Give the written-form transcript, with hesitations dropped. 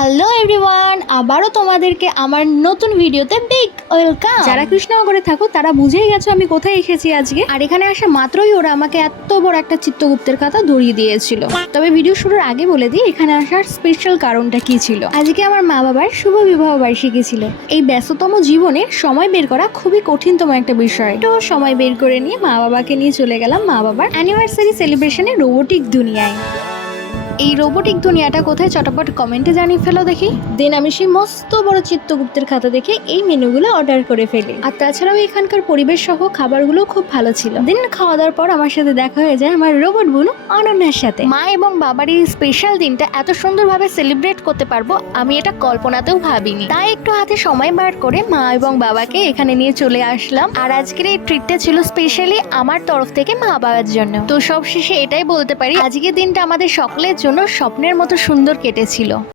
Hello everyone, আবারও তোমাদেরকে আমার নতুন ভিডিওতে বিগ ওয়েলকাম। যারা কৃষ্ণনগরে থাকো তারা বুঝেই গেছো আমি কোথায় এসেছি আজকে। আর এখানে আসা মাত্রই ওরা আমাকে এত বড় একটা চিত্রগুপ্তের খাতা ধরিয়ে দিয়েছিল। তবে ভিডিও শুরুর আগে বলে দিই এখানে আসার স্পেশাল কারণটা কি ছিল। আজকে আমার মা বাবার শুভ বিবাহ বার্ষিকী ছিল। এই ব্যস্ততম জীবনে সময় বের করা খুবই কঠিনতম একটা বিষয়। তো সময় বের করে নিয়ে মা বাবাকে নিয়ে চলে গেলাম মা বাবার অ্যানিভার্সারি সেলিব্রেশনে রোবোটিক দুনিয়ায়। এই রোবোটিক দুনিয়াটা কোথায় চটপট কমেন্টে জানিয়ে ফেলো দেখি। দেন আমি সেই মস্ত বড় চিত্রগুপ্তের খাতা দেখে এই মেনুগুলো অর্ডার করে ফেলি। আর তাছাড়াও এখানকার পরিবেশ সহ খাবারগুলো খুব ভালো ছিল। দিন খাওয়া দাওয়ার পর আমার সাথে দেখা হয়ে যায় আমার রোবট বুনু অনন্যার সাথে। মা এবং বাবার এই স্পেশাল দিনটা এত সুন্দরভাবে সেলিব্রেট করতে পারবো আমি এটা কল্পনাতেও ভাবিনি। তাই একটু হাতে সময় বার করে মা এবং বাবাকে এখানে নিয়ে চলে আসলাম। আর আজকের এই ট্রিটটা ছিল স্পেশালি আমার তরফ থেকে মা বাবার জন্য। তো সবশেষে এটাই বলতে পারি আজকের দিনটা আমাদের সকলের জন্য স্বপ্নের মতো সুন্দর কেটেছিল।